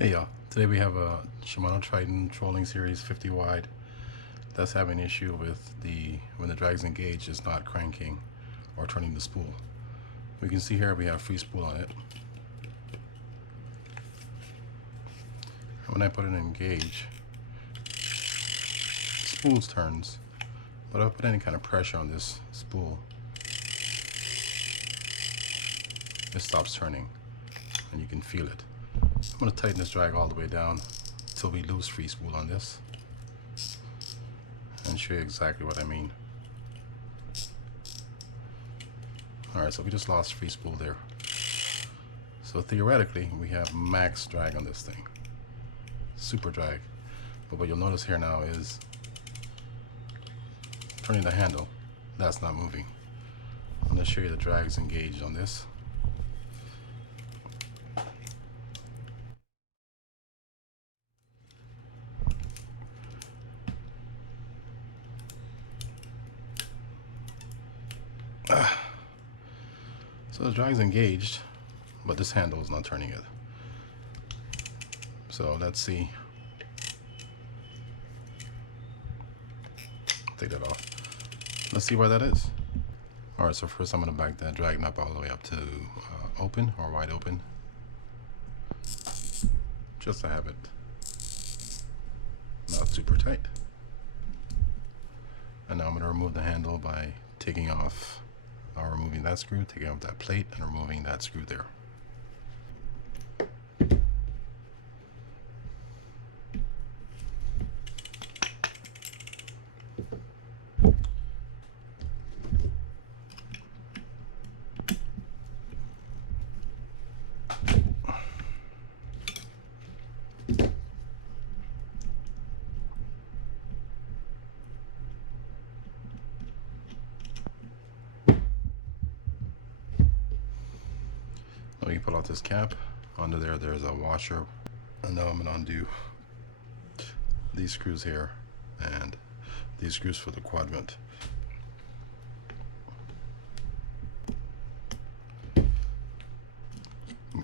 Hey y'all, today we have a Shimano Triton Trolling Series 50 wide that's having an issue with when the drag's engaged, it's not cranking or turning the spool. We can see here we have free spool on it. And when I put it in engage, the spool turns, but if I put any kind of pressure on this spool, it stops turning and you can feel it. I'm going to tighten this drag all the way down until we lose free spool on this and show you exactly what I mean. Alright, so we just lost free spool there. So theoretically we have max drag on this thing, super drag. But what you'll notice here now is turning the handle, that's not moving. I'm going to show you the drag's engaged on this. So the drag's engaged, but this handle is not turning it. So let's see. Take that off. Let's see why that is. Alright, so first I'm going to back that drag knob all the way up to open or wide open, just to have it not super tight. And now I'm going to remove the handle by taking off or removing that screw, taking off that plate, and removing that screw there. Let me pull out this cap. Under there, there's a washer. And now I'm going to undo these screws here and these screws for the quadrant.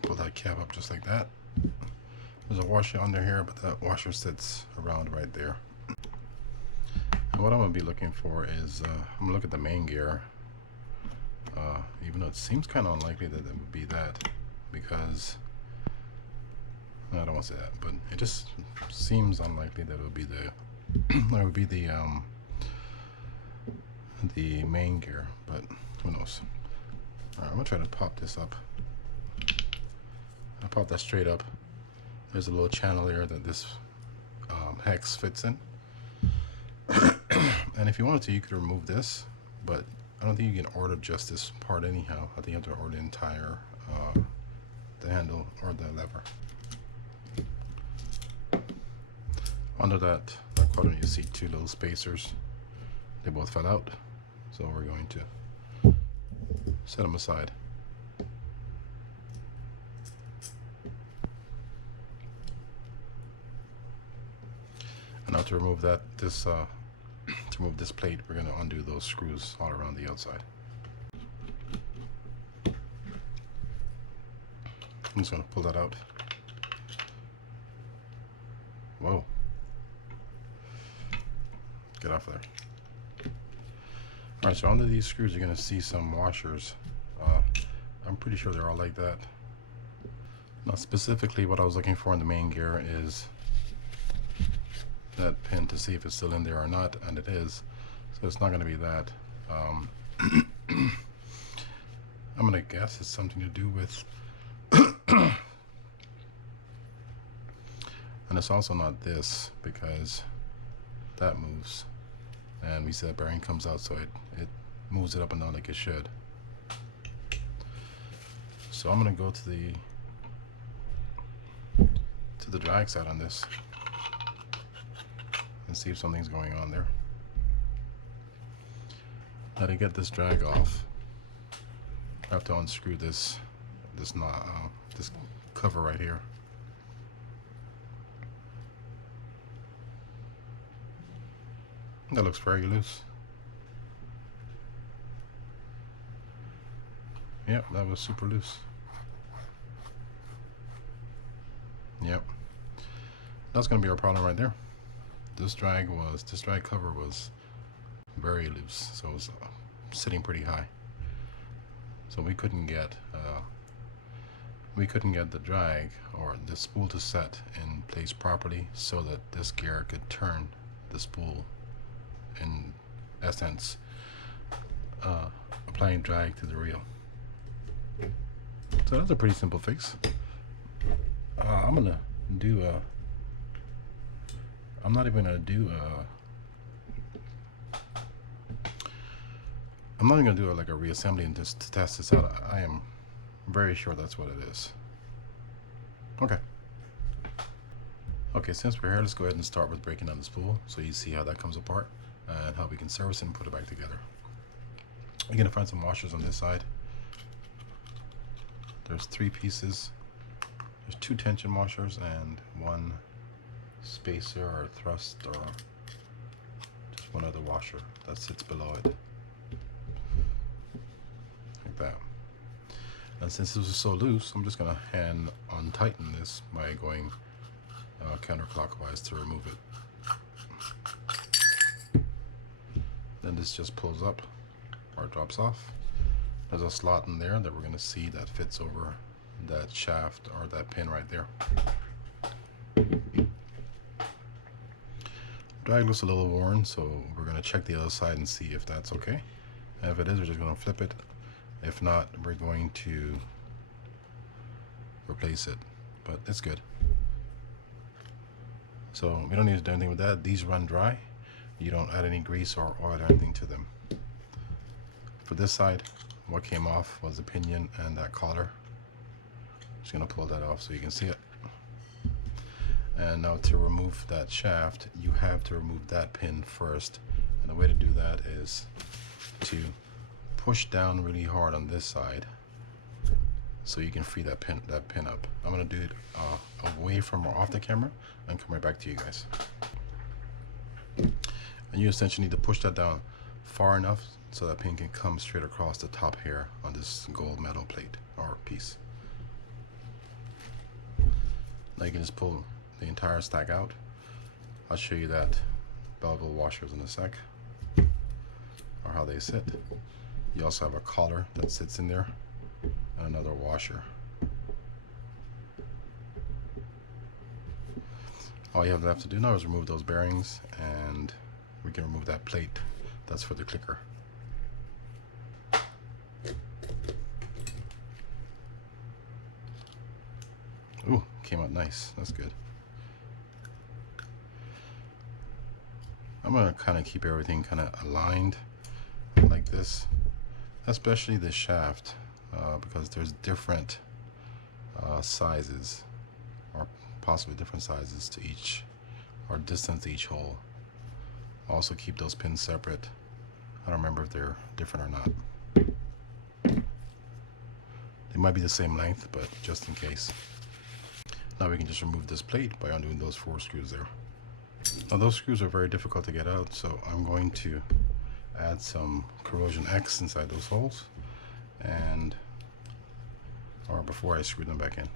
Pull that cap up just like that. There's a washer under here, but that washer sits around right there. And what I'm going to be looking for is, I'm going to look at the main gear. Even though it seems kind of unlikely that it would be that, because I don't want to say that, but it just seems unlikely that it would be the main gear, but who knows. All right, I'm gonna try to pop this up. I pop that straight up. There's a little channel there that this hex fits in. And if you wanted to, you could remove this, but I don't think you can order just this part anyhow. I think you have to order the entire, the handle or the lever. Under that quadrant, you see two little spacers. They both fell out, so we're going to set them aside. And now to remove that, to remove this plate, we're going to undo those screws all around the outside. I'm just going to pull that out. Whoa. Get off there. Alright, so under these screws you're going to see some washers. I'm pretty sure they're all like that. Now specifically what I was looking for in the main gear is that pin to see if it's still in there or not, and it is. So it's not going to be that. I'm going to guess it's something to do with and it's also not this, because that moves and we said bearing comes out, so it moves it up and down like it should. So I'm going to go to the drag side on this and see if something's going on there. Now to get this drag off, I have to unscrew this cover right here. That looks very loose. Yep, that was super loose. Yep. That's going to be our problem right there. This drag cover was very loose, so it was sitting pretty high. So we couldn't get the drag or the spool to set in place properly so that this gear could turn the spool, in essence, applying drag to the reel. So that's a pretty simple fix. I'm not even gonna do like a reassembly and just to test this out. I am very sure that's what it is. Okay, since we're here, let's go ahead and start with breaking down the spool so you see how that comes apart and how we can service it and put it back together. You're gonna find some washers on this side. There's 3 pieces. There's 2 tension washers and 1 spacer or thrust, or just 1 other washer that sits below it, like that. And since this is so loose, I'm just gonna hand untighten this by going counterclockwise to remove it. Then this just pulls up or drops off. There's a slot in there that we're gonna see that fits over that shaft or that pin right there. Drag looks a little worn, so we're gonna check the other side and see if that's okay. And if it is, we're just gonna flip it. If not, we're going to replace it, but it's good. So we don't need to do anything with that. These run dry. You don't add any grease or oil or anything to them. For this side, what came off was the pinion and that collar. Just gonna pull that off so you can see it. And now to remove that shaft, you have to remove that pin first. And the way to do that is to push down really hard on this side so you can free that pin up. I'm gonna do it away from or off the camera and come right back to you guys. And you essentially need to push that down far enough so that pin can come straight across the top here on this gold metal plate or piece. Now you can just pull the entire stack out. I'll show you that bevel washers in a sec, or how they sit. You also have a collar that sits in there and another washer. All you have left to do now is remove those bearings, and we can remove that plate that's for the clicker. Ooh, came out nice. That's good. I'm gonna kind of keep everything kind of aligned like this, especially the shaft, because there's different sizes, or possibly different sizes to each, or distance to each hole. Also keep those pins separate. I don't remember if they're different or not. They might be the same length, but just in case. Now we can just remove this plate by undoing those 4 screws there. Now those screws are very difficult to get out, so I'm going to add some corrosion X inside those holes, or before I screw them back in.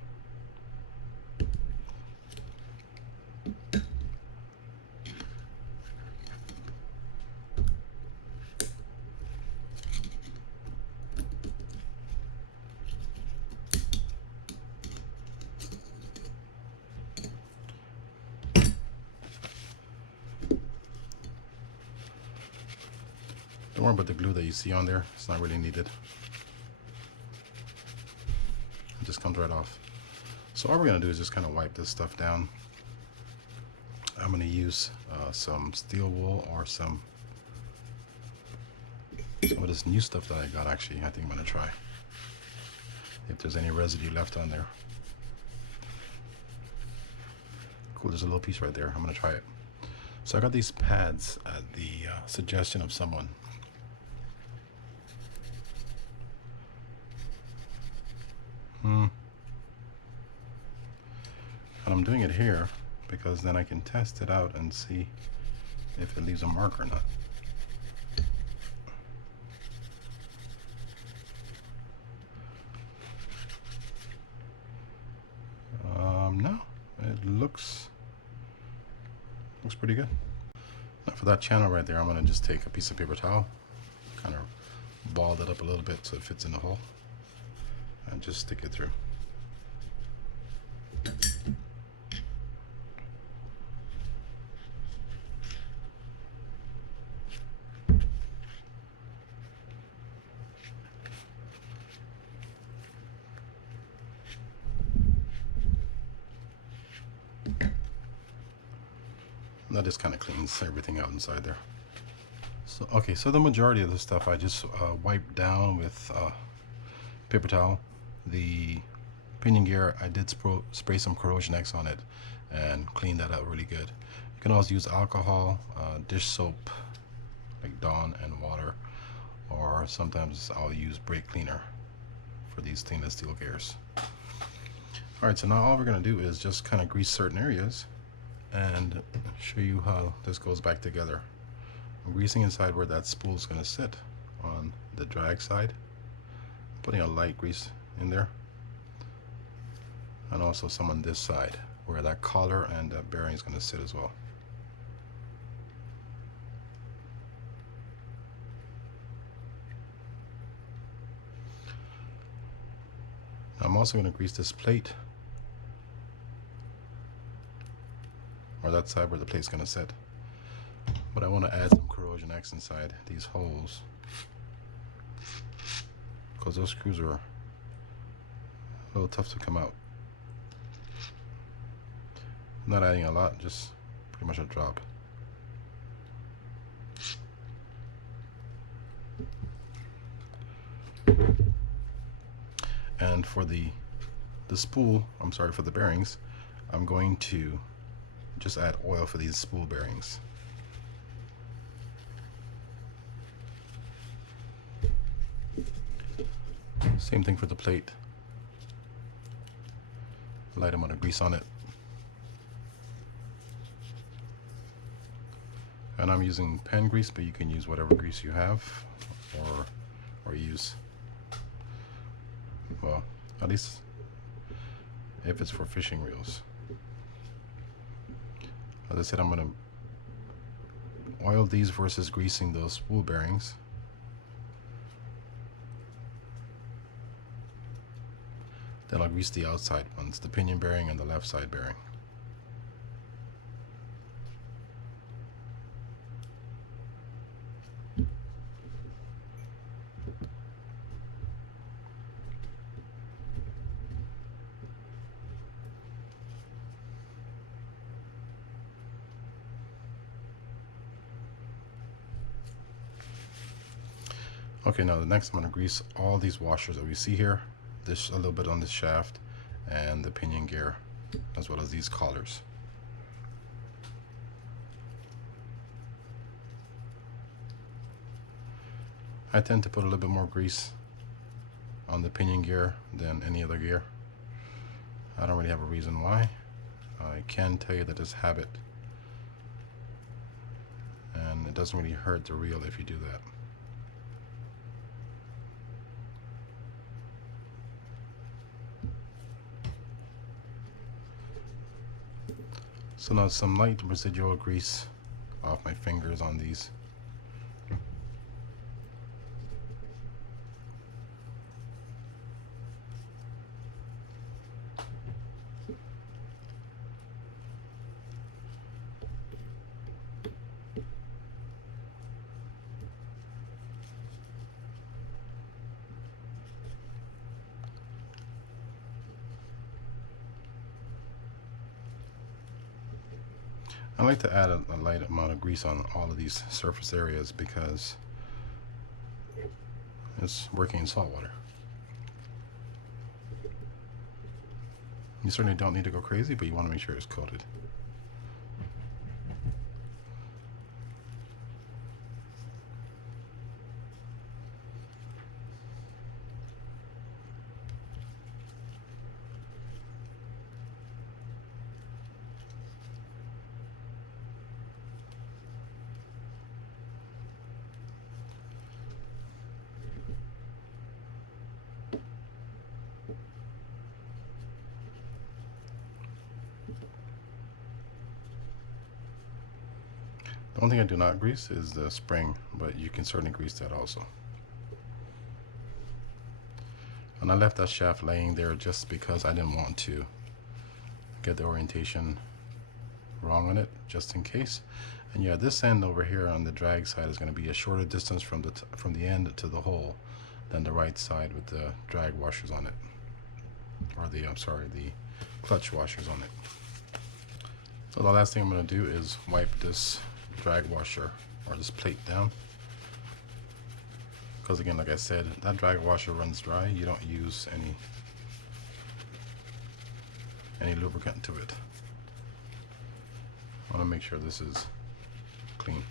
Don't worry about the glue that you see on there. It's not really needed. It just comes right off. So all we're going to do is just kind of wipe this stuff down. I'm going to use some steel wool or some of this new stuff that I got. Actually, I think I'm going to try if there's any residue left on there. Cool, there's a little piece right there. I'm going to try it. So I got these pads at the suggestion of someone. And I'm doing it here because then I can test it out and see if it leaves a mark or not. No, it looks Looks pretty good. Now for that channel right there, I'm going to just take a piece of paper towel, kind of ball it up a little bit so it fits in the hole, and just stick it through. That just kind of cleans everything out inside there. So okay, so the majority of the stuff I just wiped down with paper towel. The pinion gear, I did spray some corrosion X on it and clean that out really good. You can also use alcohol, dish soap like Dawn, and water, or sometimes I'll use brake cleaner for these stainless steel gears. Alright, so now all we're going to do is just kind of grease certain areas and show you how this goes back together. I'm greasing inside where that spool is going to sit on the drag side, putting a light grease in there, and also some on this side where that collar and that bearing is going to sit as well. Now I'm also going to grease this plate, or that side where the plate's going to sit. But I want to add some corrosion X inside these holes because those screws are a little tough to come out. I'm not adding a lot, just pretty much a drop. And for the spool, I'm sorry, for the bearings, I'm going to just add oil for these spool bearings. Same thing for the plate. Light amount of grease on it. And I'm using pen grease, but you can use whatever grease you have, or use, well, at least if it's for fishing reels. As I said, I'm going to oil these versus greasing those spool bearings. Then I'll grease the outside ones, the pinion bearing and the left side bearing. Okay, now the next I'm going to grease all these washers that we see here, this a little bit on this shaft and the pinion gear, as well as these collars. I tend to put a little bit more grease on the pinion gear than any other gear. I don't really have a reason why. I can tell you that it's habit, and it doesn't really hurt the reel if you do that. So now some light residual grease off my fingers on these. I like to add a light amount of grease on all of these surface areas because it's working in salt water. You certainly don't need to go crazy, but you want to make sure it's coated. One thing I do not grease is the spring, but you can certainly grease that also. And I left that shaft laying there just because I didn't want to get the orientation wrong on it, just in case. And yeah, this end over here on the drag side is going to be a shorter distance from the end to the hole than the right side with the drag washers on it, or the the clutch washers on it. So the last thing I'm going to do is wipe this drag washer or this plate down, because again, like I said, that drag washer runs dry. You don't use any lubricant to it. I want to make sure this is clean.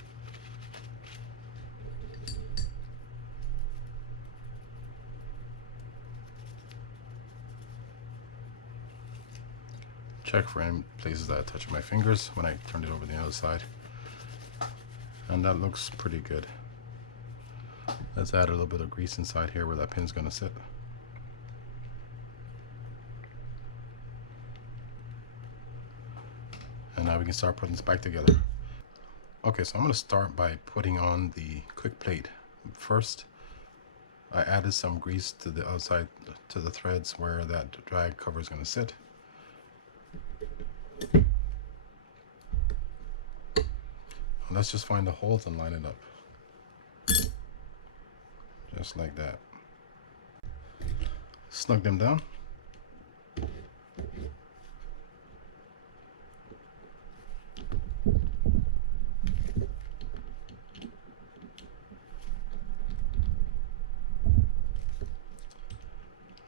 Check for any places that I touch my fingers when I turn it over the other side. And that looks pretty good. Let's add a little bit of grease inside here where that pin's going to sit. And now we can start putting this back together. Okay, so I'm going to start by putting on the quick plate. First, I added some grease to the outside, to the threads where that drag cover is going to sit. Let's just find the holes and line it up. Just like that. Snug them down.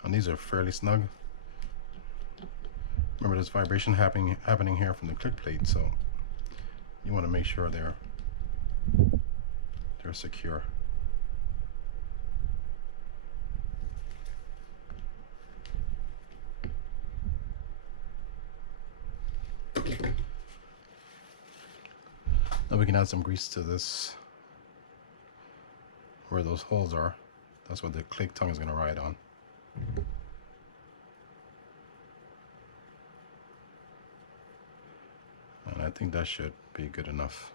And these are fairly snug. Remember, there's vibration happening here from the click plate, so you want to make sure they're secure. Now we can add some grease to this, where those holes are. That's what the click tongue is going to ride on. And I think that should be good enough.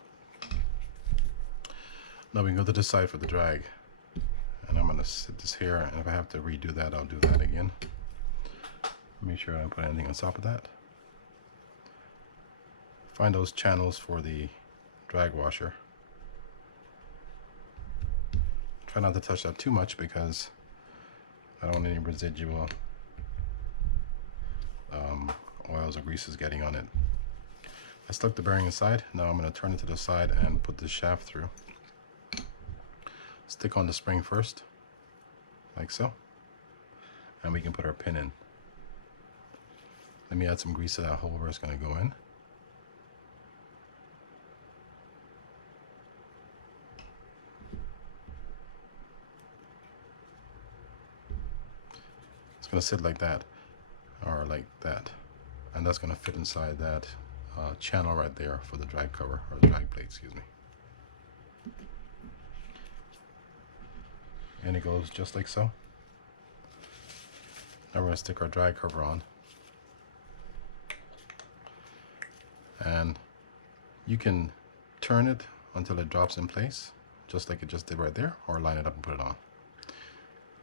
Now we can go to the side for the drag. And I'm going to sit this here, and if I have to redo that, I'll do that again. Make sure I don't put anything on top of that. Find those channels for the drag washer. Try not to touch that too much because I don't want any residual oils or greases getting on it. I stuck the bearing inside. Now I'm going to turn it to the side and put this shaft through. Stick on the spring first, like so, and we can put our pin in. Let me add some grease to that hole where it's going to go in. It's going to sit like that, or like that, and that's going to fit inside that channel right there for the drag cover, or the drag plate, excuse me. And it goes just like so. Now we're going to stick our drag cover on. And you can turn it until it drops in place, just like it just did right there, or line it up and put it on.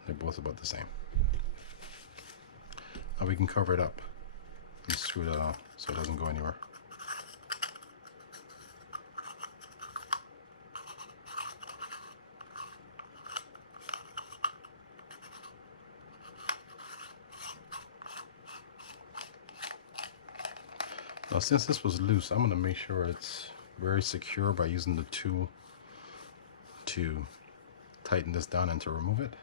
They're both about the same. Now we can cover it up and screw that off so it doesn't go anywhere. Now since this was loose, I'm going to make sure it's very secure by using the tool to tighten this down and to remove it.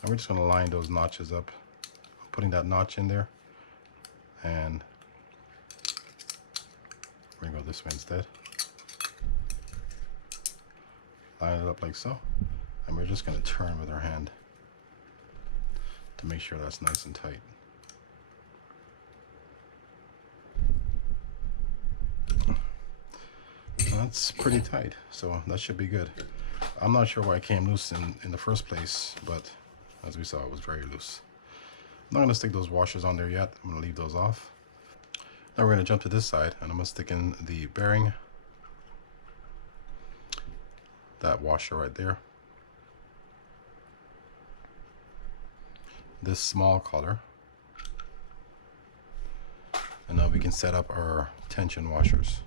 And we're just going to line those notches up. I'm putting that notch in there, and we're going to go this way instead. Line it up like so, and we're just going to turn with our hand to make sure that's nice and tight. That's pretty tight, so that should be good. I'm not sure why it came loose in the first place, but as we saw, it was very loose. I'm not going to stick those washers on there yet. I'm going to leave those off. Now we're going to jump to this side, and I'm going to stick in the bearing, that washer right there, this small collar, and now we can set up our tension washers.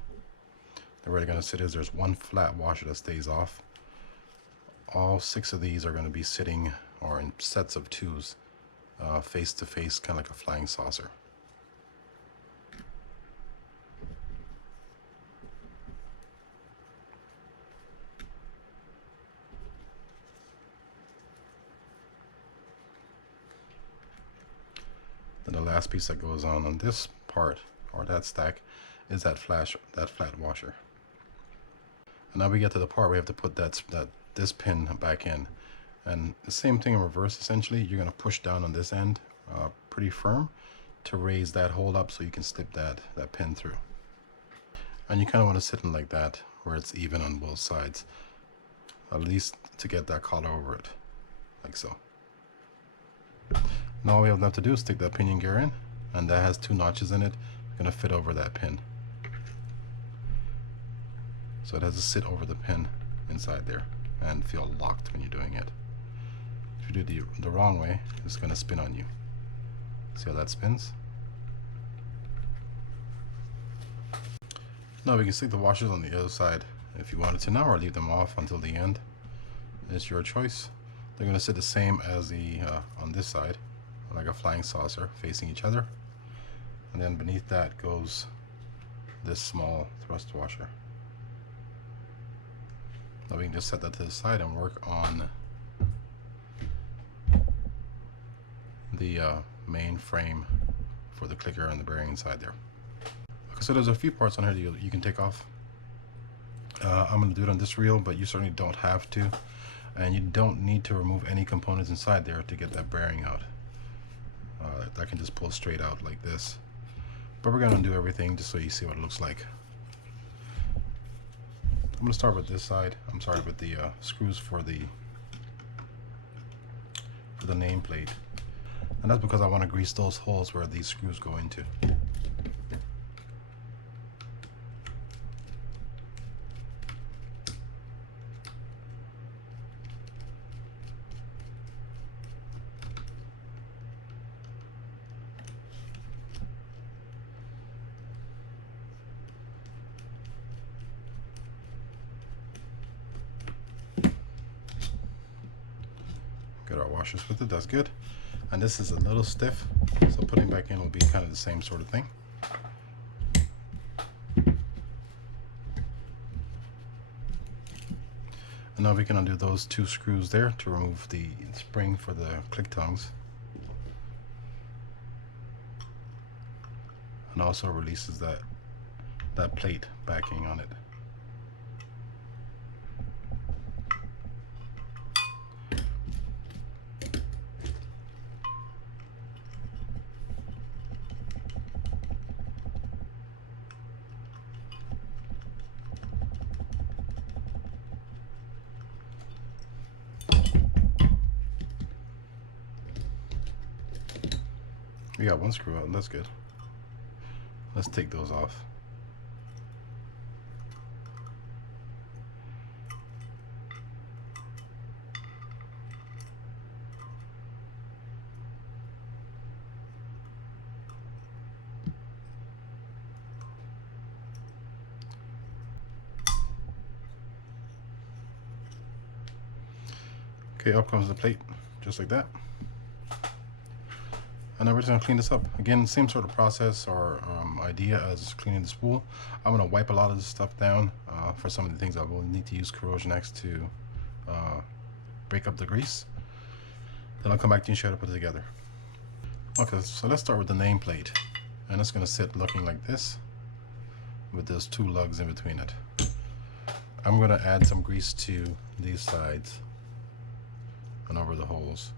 The way they're going to sit is there's one flat washer that stays off. All 6 of these are going to be sitting, or in sets of 2s, face to face, kind of like a flying saucer. Then the last piece that goes on this part, or that stack, is that flat washer. And now we get to the part where we have to put this pin back in. And the same thing in reverse, essentially. You're going to push down on this end pretty firm to raise that hole up so you can slip that pin through. And you kind of want to sit in like that, where it's even on both sides, at least to get that collar over it, like so. Now all we have left to do is stick that pinion gear in, and that has 2 notches in it. It's going to fit over that pin. So it has to sit over the pin inside there and feel locked when you're doing it. If you do the wrong way, it's going to spin on you. See how that spins? Now we can stick the washers on the other side if you wanted to now, or leave them off until the end. It's your choice. They're going to sit the same as the on this side, like a flying saucer, facing each other. And then beneath that goes this small thrust washer. Now we can just set that to the side and work on the main frame for the clicker and the bearing inside there. Okay, so there's a few parts on here that you can take off. I'm going to do it on this reel, but you certainly don't have to. And you don't need to remove any components inside there to get that bearing out. That can just pull straight out like this. But we're going to do everything just so you see what it looks like. I'm going to start with this side. I'm sorry, with the screws for the nameplate. And that's because I want to grease those holes where these screws go into. Get our washers with it, that's good. And this is a little stiff, so putting back in will be kind of the same sort of thing. And now we can undo those 2 screws there to remove the spring for the click tongues. And also releases that plate backing on it. We got 1 screw out, and that's good. Let's take those off. Okay, up comes the plate, just like that. And now we're just going to clean this up. Again, same sort of process or idea as cleaning the spool. I'm going to wipe a lot of this stuff down for some of the things I will need to use Corrosion X to break up the grease. Then I'll come back to you and show you how to put it together. Okay, so let's start with the nameplate. And it's going to sit looking like this with those 2 lugs in between it. I'm going to add some grease to these sides and over the holes.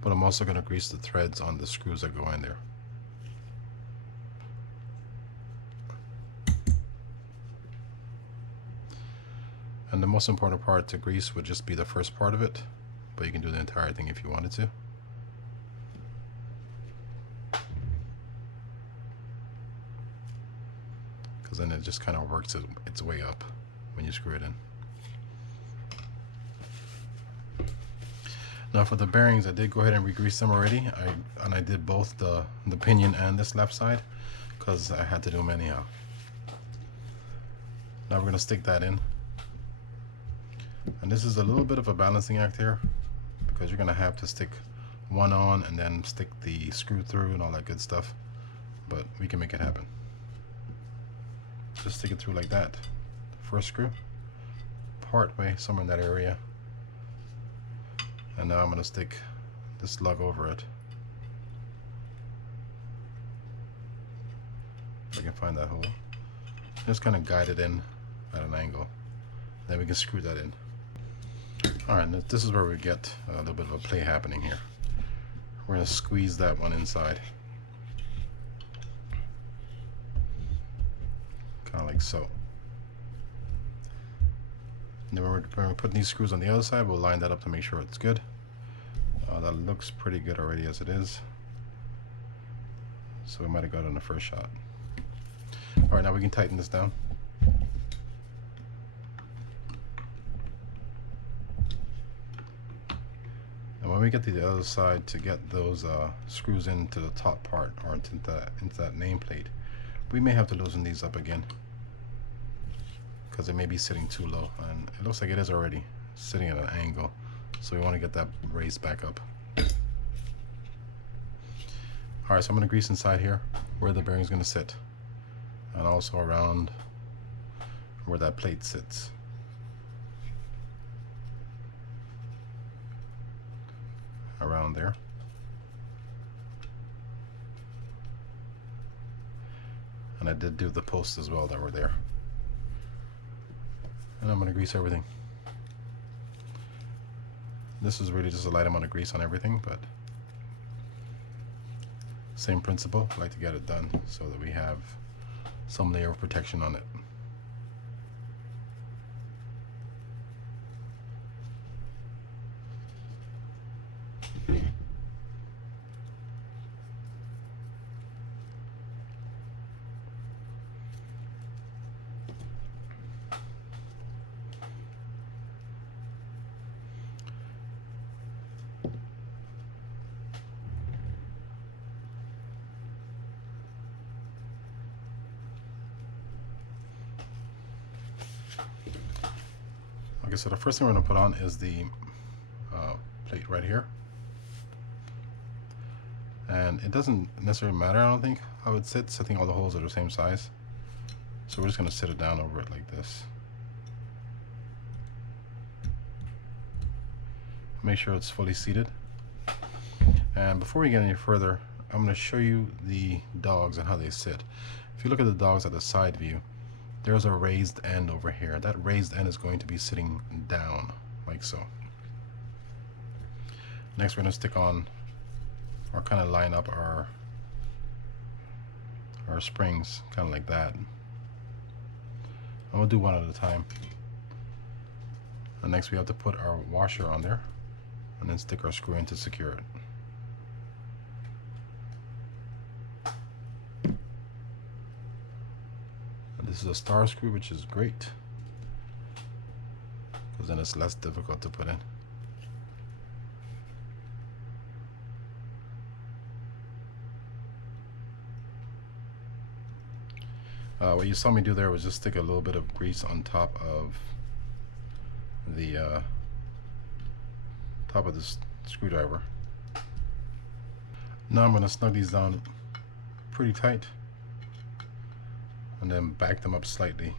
But I'm also going to grease the threads on the screws that go in there. And the most important part to grease would just be the first part of it, but you can do the entire thing if you wanted to. Because then it just kind of works its way up when you screw it in. Now for the bearings, I did go ahead and re-grease them already. I did both the pinion and this left side because I had to do them anyhow. Now we're going to stick that in. And this is a little bit of a balancing act here because you're going to have to stick one on and then stick the screw through and all that good stuff. But we can make it happen. Just stick it through like that. First screw, part way, somewhere in that area. And now I'm going to stick this lug over it. If I can find that hole. Just kind of guide it in at an angle. Then we can screw that in. Alright, this is where we get a little bit of a play happening here. We're going to squeeze that one inside. Kind of like so. And then when we're putting these screws on the other side, we'll line that up to make sure it's good. That looks pretty good already as it is. So we might have got it on the first shot. Alright, now we can tighten this down. And when we get to the other side to get those screws into the top part or into that nameplate, we may have to loosen these up again because it may be sitting too low, and it looks like it is already sitting at an angle, so we want to get that raised back up. Alright, so I'm going to grease inside here where the bearing is going to sit, and also around where that plate sits. Around there. And I did do the posts as well that were there. And I'm going to grease everything. This is really just a light amount of grease on everything, but same principle. I like to get it done so that we have some layer of protection on it. Okay, so the first thing we're going to put on is the plate right here. And it doesn't necessarily matter, I don't think, how it sits. I think all the holes are the same size. So we're just going to sit it down over it like this. Make sure it's fully seated. And before we get any further, I'm going to show you the dogs and how they sit. If you look at the dogs at the side view, there's a raised end over here. That raised end is going to be sitting down, like so. Next, we're going to stick on, or kind of line up our springs, kind of like that. And we'll do one at a time. And next, we have to put our washer on there, and then stick our screw in to secure it. This is a star screw, which is great because then it's less difficult to put in. What you saw me do there was just stick a little bit of grease on top of the screwdriver. Now I'm going to snug these down pretty tight and then back them up slightly.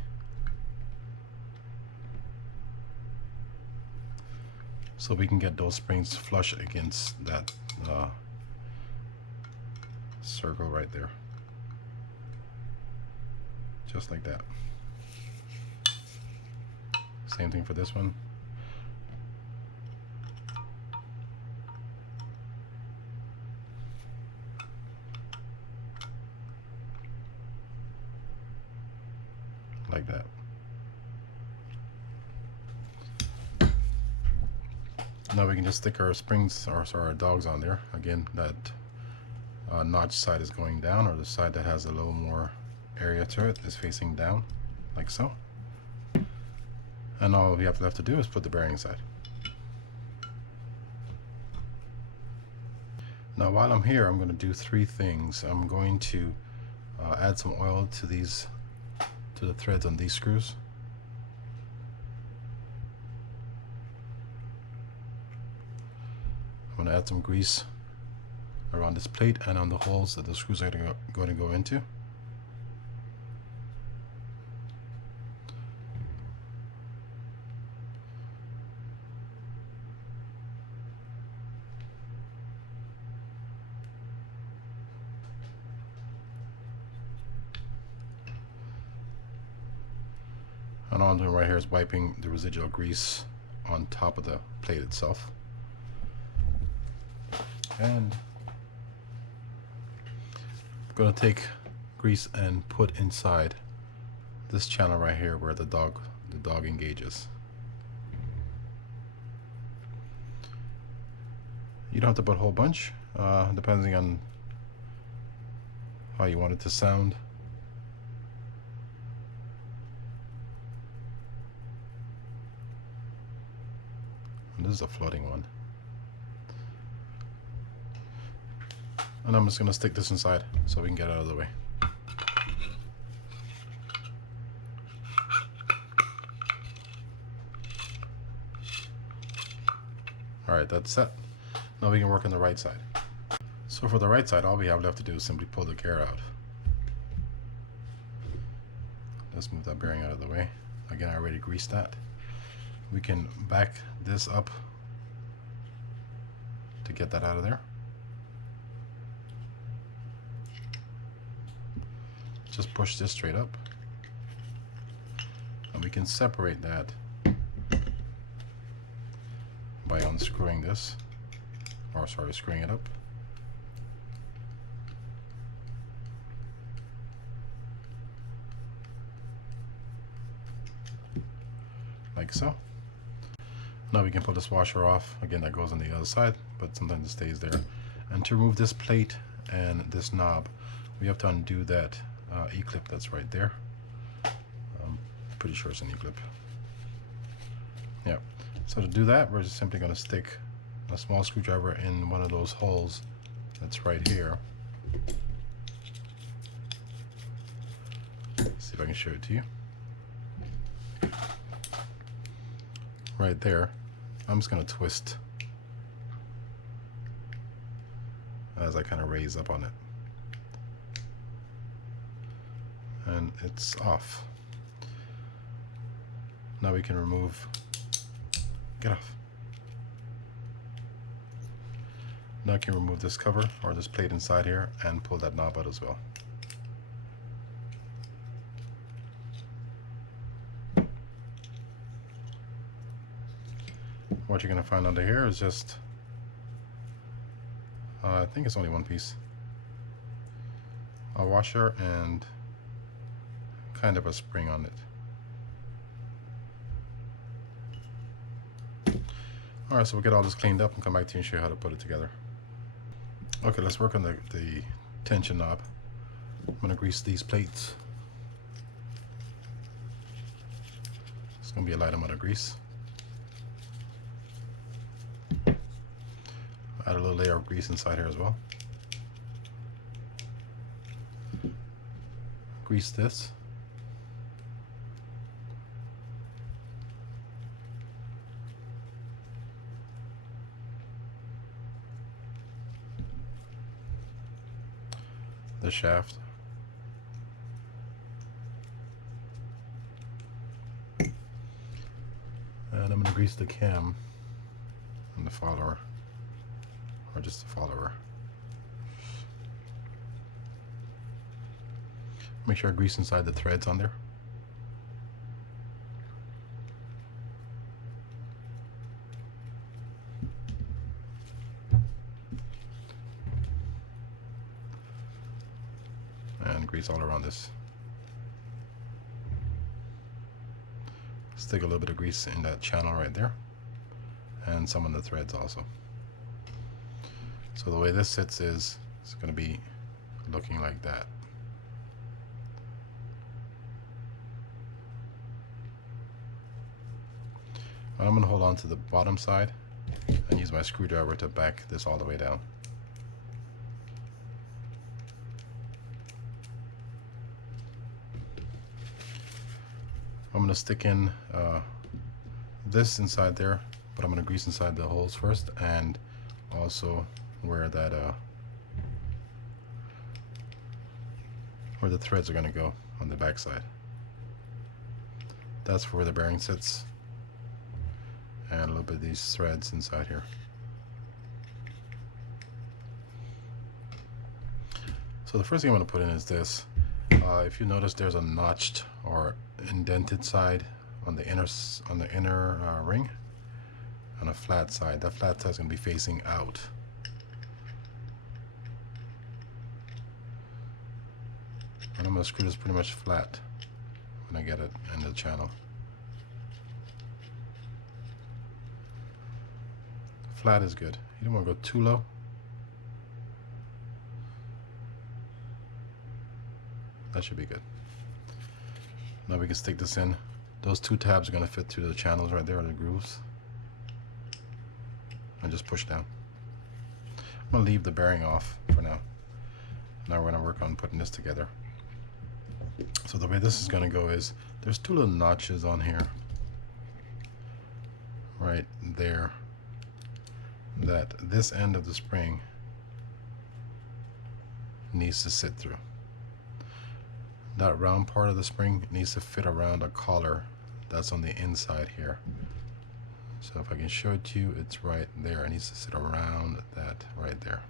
So we can get those springs flush against that circle right there. Just like that. Same thing for this one. Like that. Now we can just stick our springs, or sorry, our dogs on there. Again, that notch side is going down, or the side that has a little more area to it is facing down, like so. And all we have left to do is put the bearing inside. Now while I'm here, I'm going to do three things. I'm going to add some oil to the threads on these screws. I'm going to add some grease around this plate and on the holes that the screws are going to go into. And all I'm doing right here is wiping the residual grease on top of the plate itself. And I'm going to take grease and put inside this channel right here where the dog engages. You don't have to put a whole bunch, depending on how you want it to sound. And this is a floating one. And I'm just going to stick this inside so we can get it out of the way. Alright, that's set. Now we can work on the right side. So for the right side, all we have left to do is simply pull the gear out. Let's move that bearing out of the way. Again, I already greased that. We can back this up to get that out of there. Just push this straight up, and we can separate that by unscrewing this, or sorry, screwing it up. Like so. Now we can pull this washer off. Again, that goes on the other side, but sometimes it stays there. And to remove this plate and this knob, we have to undo that E-clip that's right there. I'm pretty sure it's an E-clip. Yeah. So to do that, we're just simply going to stick a small screwdriver in one of those holes that's right here. See if I can show it to you. Right there. I'm just going to twist as I kind of raise up on it. And it's off. Now we can remove, get off. Now I can remove this cover or this plate inside here and pull that knob out as well. What you're going to find under here is just, I think it's only one piece, a washer and kind of a spring on it. Alright, so we'll get all this cleaned up and come back to you and show you how to put it together. Okay, let's work on the tension knob. I'm going to grease these plates. It's going to be a light amount of grease. Add a little layer of grease inside here as well. Grease this. The shaft. And I'm going to grease the cam and the follower, or just the follower. Make sure I grease inside the threads on there. And grease all around this. Stick a little bit of grease in that channel right there. and some on the threads also. So the way this sits is it's going to be looking like that. I'm going to hold on to the bottom side and use my screwdriver to back this all the way down. I'm going to stick in this inside there, but I'm going to grease inside the holes first, and also where that where the threads are going to go on the back side. That's where the bearing sits, and a little bit of these threads inside here. So the first thing I'm going to put in is this. If you notice, there's a notched or indented side on the inner ring, on a flat side. That flat side is going to be facing out. And I'm going to screw this pretty much flat when I get it into the channel. Flat is good. You don't want to go too low. That should be good. Now we can stick this in. Those two tabs are going to fit through the channels right there, or the grooves. And just push down. I'm going to leave the bearing off for now. Now we're going to work on putting this together. So the way this is going to go is, there's two little notches on here. Right there. That this end of the spring needs to sit through. That round part of the spring needs to fit around a collar that's on the inside here. So if I can show it to you, it's right there. It needs to sit around that right there.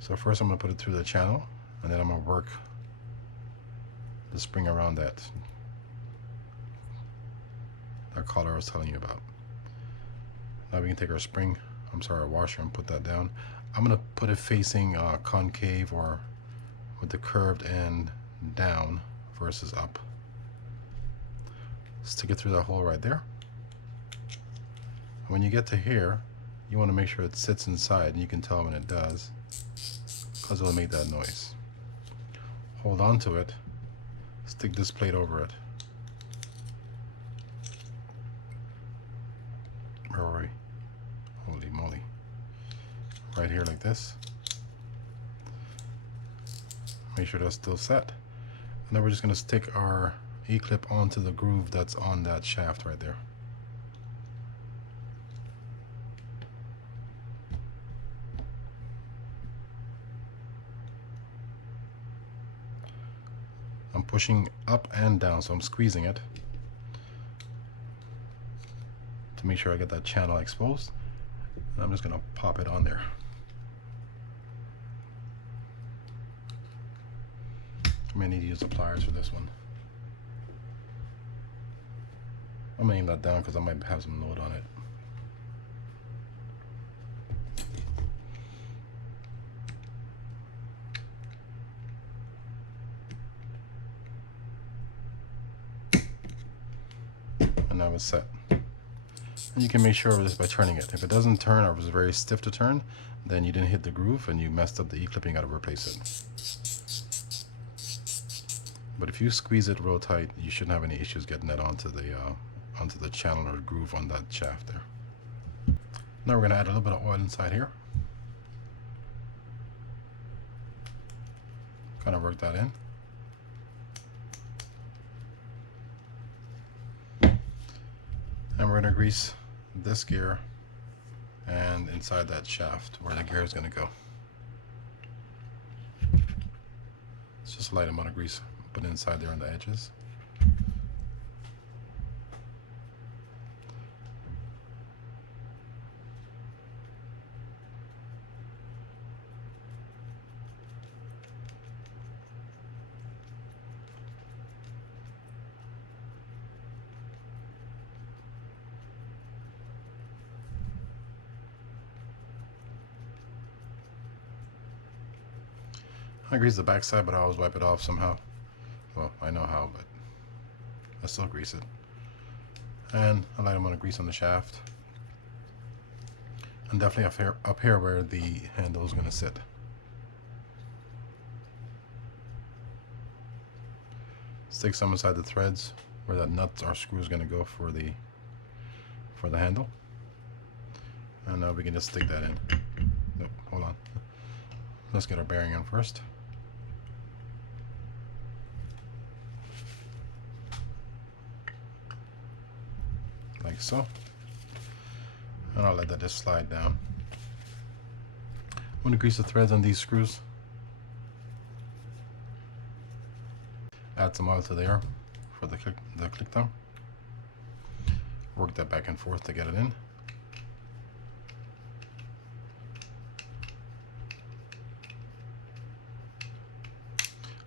So first I'm going to put it through the channel, and then I'm going to work the spring around that collar I was telling you about. Now we can take our our washer, and put that down. I'm going to put it facing concave, or with the curved end down versus up. Stick it through that hole right there. When you get to here, you want to make sure it sits inside, and you can tell when it does, because it'll make that noise. Hold on to it, stick this plate over it. Where are we? Holy moly. Right here like this. Make sure that's still set. And then we're just going to stick our E-clip onto the groove that's on that shaft right there. I'm pushing up and down, so I'm squeezing it to make sure I get that channel exposed. And I'm just going to pop it on there. I may need to use the pliers for this one. I'm going to aim that down because I might have some load on it. And now it's set. And you can make sure of this by turning it. If it doesn't turn, or if it's very stiff to turn, then you didn't hit the groove and you messed up the E-clip and you got to replace it. But if you squeeze it real tight, you shouldn't have any issues getting that onto the channel or groove on that shaft there. Now we're going to add a little bit of oil inside here. Kind of work that in. And we're going to grease this gear and inside that shaft where the gear is going to go. It's just a light amount of grease put inside there on the edges. I grease the back side, but I always wipe it off somehow Well, I know how, but I still grease it. And a light amount of grease on the shaft. And definitely up here where the handle is going to sit. Stick some inside the threads where that nut or screw is going to go for the handle. And now we can just stick that in. Nope, hold on. Let's get our bearing on first. Like so. And I'll let that just slide down. I'm going to grease the threads on these screws. Add some oil to there for the click thumb. Work that back and forth to get it in.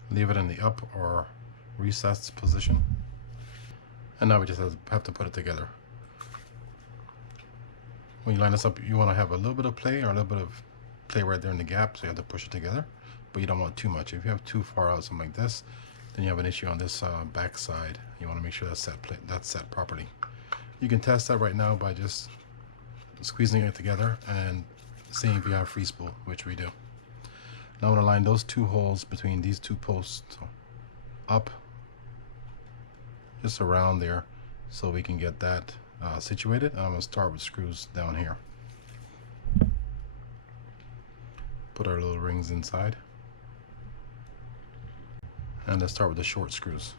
Leave it in the up or recessed position. And now we just have to put it together. When you line this up, you want to have a little bit of play or a little bit of play right there in the gap, so you have to push it together, but you don't want too much. If you have too far out, something like this, then you have an issue on this back side. You want to make sure that's set properly. You can test that right now by just squeezing it together and seeing if you have free spool, which we do. Now I'm going to line those two holes between these two posts up, just around there, so we can get that situated. And I'm going to start with screws down here. Put our little rings inside. And let's start with the short screws.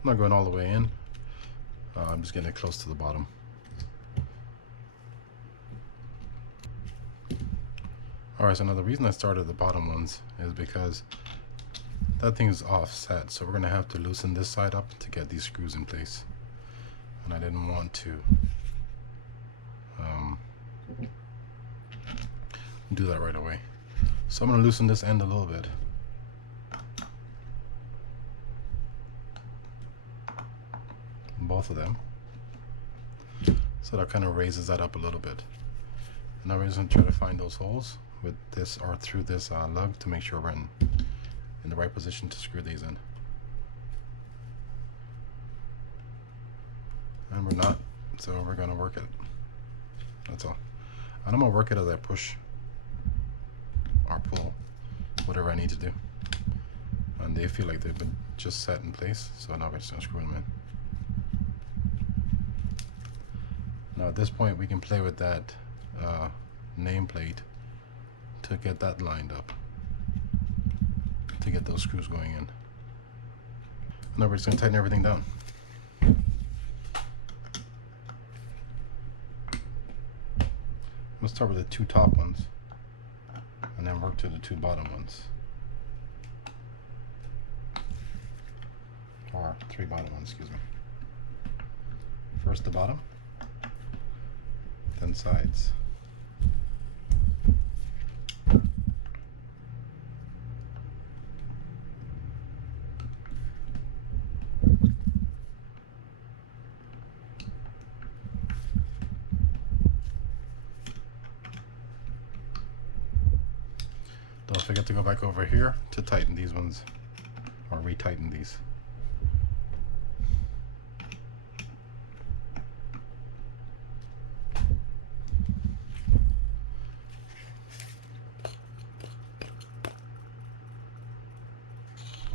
I'm not going all the way in. I'm just getting it close to the bottom. Alright, so now the reason I started the bottom ones is because that thing is offset, so we're going to have to loosen this side up to get these screws in place. And I didn't want to do that right away. So I'm going to loosen this end a little bit. Both of them. So that kind of raises that up a little bit. And now we're just going to try to find those holes with this or through this lug to make sure we're in the right position to screw these in. And we're not, so we're going to work it. That's all. And I'm going to work it as I push or pull, whatever I need to do. And they feel like they've been just set in place, so now we're just going to screw them in. Now at this point we can play with that nameplate to get that lined up, to get those screws going in. Now we're just going to tighten everything down. Let's start with the two top ones and then work to the two bottom ones, or three bottom ones, excuse me. First the bottom, then sides. Don't forget to go back over here to tighten these ones, or retighten these.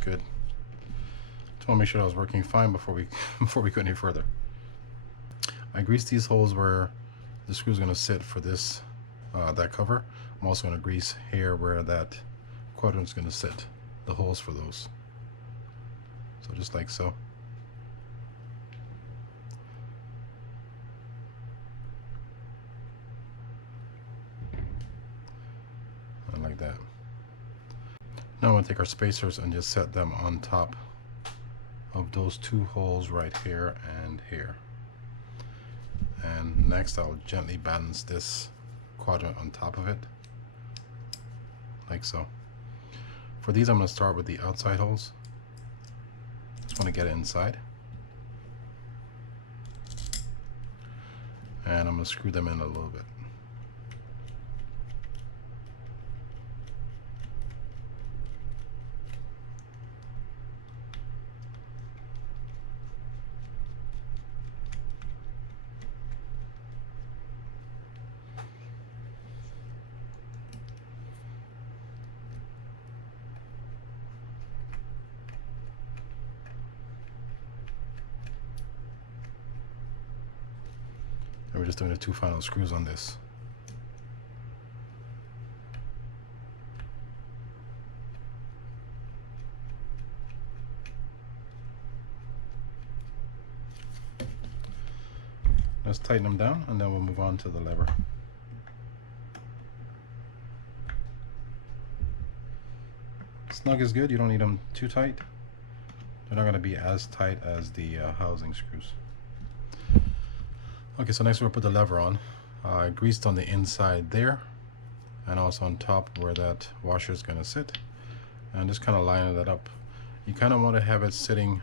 Good. Just want to make sure that was working fine before we go any further. I greased these holes where the screw is going to sit for this that cover. I'm also going to grease here where that quadrant is going to sit, the holes for those. So just like so. And like that. Now I'm going to take our spacers and just set them on top of those two holes right here and here. And next I'll gently balance this quadrant on top of it, like so. For these I'm going to start with the outside holes. Just want to get it inside. and I'm going to screw them in a little bit. And we're just doing the 2 final screws on this. Let's tighten them down and then we'll move on to the lever. Snug is good, you don't need them too tight. They're not going to be as tight as the housing screws. Okay, so next we'll put the lever on. I greased on the inside there and also on top where that washer is going to sit, and just kind of lining that up. You kind of want to have it sitting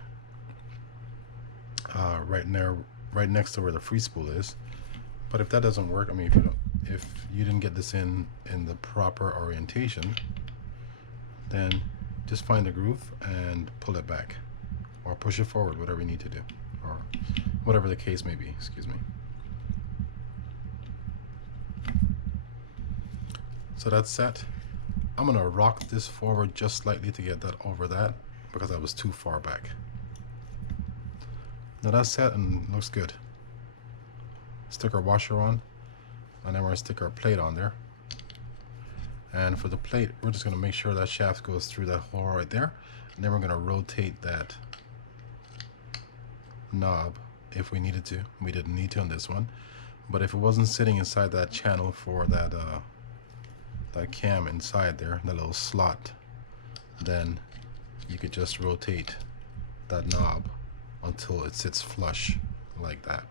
right next to where the free spool is. But if that doesn't work, I mean, if you didn't get this in the proper orientation, then just find the groove and pull it back or push it forward, whatever you need to do, or whatever the case may be, excuse me. So that's set. I'm gonna rock this forward just slightly to get that over that because I was too far back. Now that's set and looks good. Stick our washer on, and then we're gonna stick our plate on there. And for the plate, we're just gonna make sure that shaft goes through that hole right there, and then we're gonna rotate that knob if we needed to. We didn't need to on this one, but if it wasn't sitting inside that channel for that that cam inside there, that little slot, then you could just rotate that knob until it sits flush like that.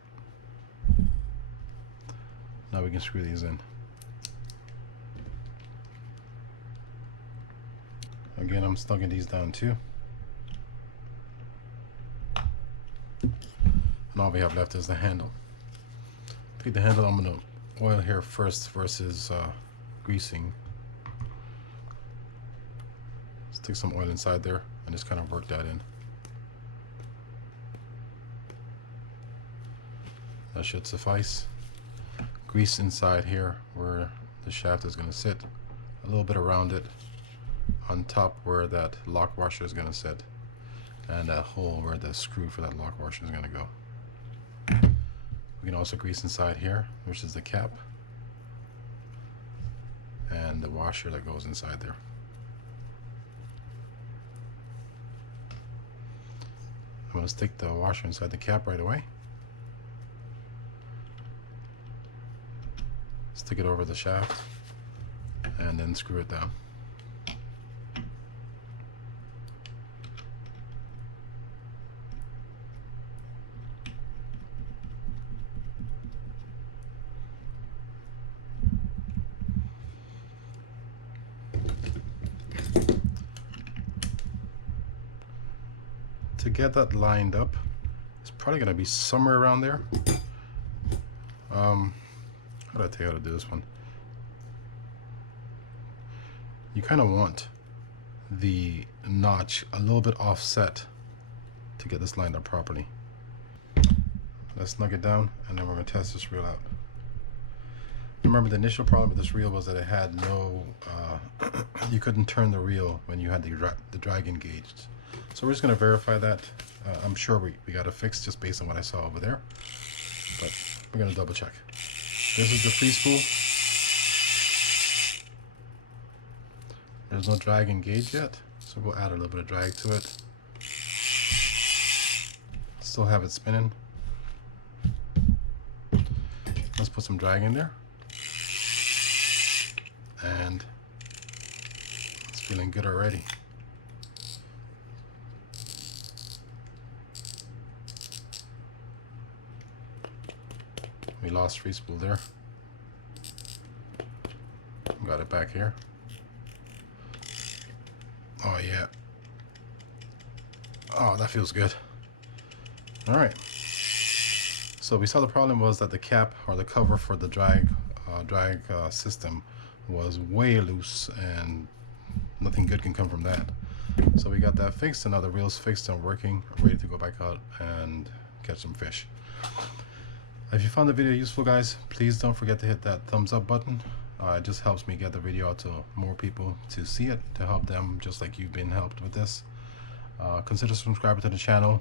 Now we can screw these in. Again, I'm snugging these down too. And all we have left is the handle. I think the handle I'm going to oil here first versus greasing. Stick some oil inside there and just kind of work that in. That should suffice. Grease inside here where the shaft is going to sit, a little bit around it, on top where that lock washer is going to sit, and that hole where the screw for that lock washer is going to go. We can also grease inside here, which is the cap, and the washer that goes inside there. I'm going to stick the washer inside the cap right away. Stick it over the shaft and then screw it down. To get that lined up, it's probably going to be somewhere around there. How do I tell you how to do this one? You kind of want the notch a little bit offset to get this lined up properly. Let's snug it down and then we're going to test this reel out. Remember, the initial problem with this reel was that it had no, you couldn't turn the reel when you had the drag engaged. So we're just going to verify that. I'm sure we got it fixed just based on what I saw over there, but we're going to double check. This is the free spool. There's no drag engaged yet, so we'll add a little bit of drag to it. Still have it spinning. Let's put some drag in there. And it's feeling good already. We lost free spool there. Got it back here. Oh yeah. Oh, that feels good. All right. So we saw the problem was that the cap or the cover for the drag system was way loose, and nothing good can come from that. So we got that fixed, and now the reel's fixed and working, ready to go back out and catch some fish. If you found the video useful, guys, please don't forget to hit that thumbs up button. It just helps me get the video out to more people to see it, to help them just like you've been helped with this. Consider subscribing to the channel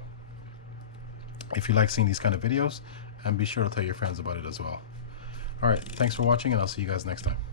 if you like seeing these kind of videos, and be sure to tell your friends about it as well. Alright, thanks for watching, and I'll see you guys next time.